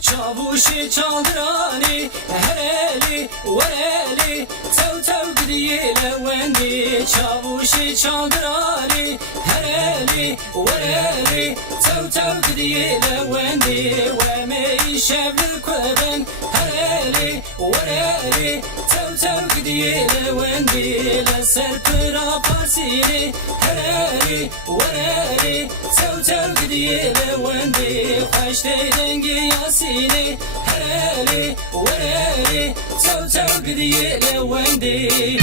چاووشی چالدرانی هرلی ورلی تو تو گدیل وندی چاووشی چالدرانی هرلی ورلی تو تو گدیل وندی و می شبل کبن هرلی ورلی تو تو گدیل وندی لسر پرا پاسیری هرلی ورلی تو تو گدیل وندی خوش دنگی یاسی هرلی ورلی تو تو قدي لوندي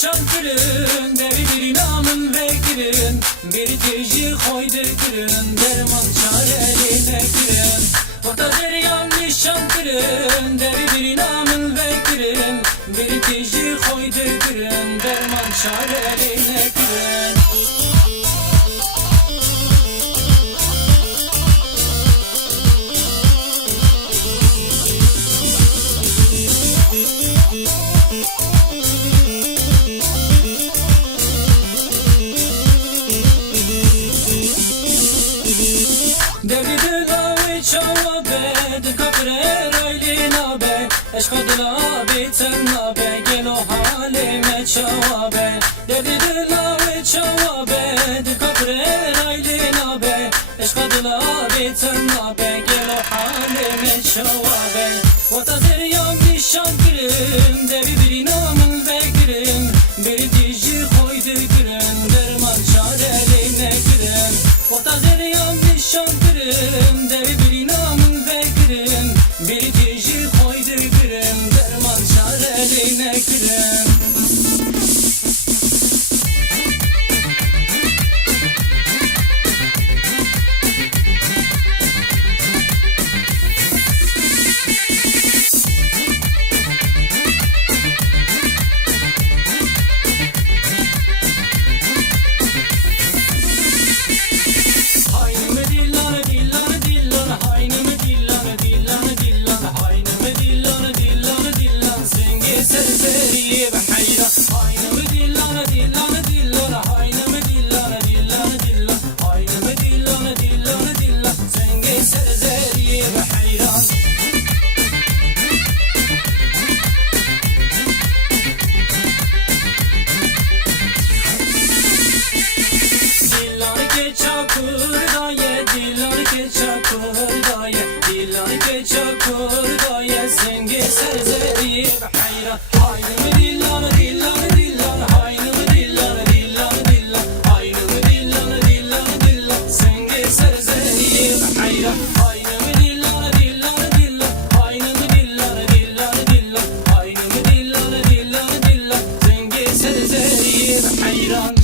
Şantırın, deri bir namın vekilin, bir teci koydurturun, derman çareline girin. Orta deri yanlış şantırın, deri bir namın vekilin, bir teci koydurturun, derman çareline girin. عشق دلابی تنابه گلو حالیم چوابه دردی دلابی چوابه دکبر رایلی نابه عشق دلابی تنابه گلو حالیم چوابه و تازریام دیشان گرم دبی بری نامن بگرم بری دیجی خویده گرم درمان چاره نگرم و تازریام دیشان گرم دبی بری نامن بگرم بری دیجی خویده گرم درمان چاره نگرم Hayran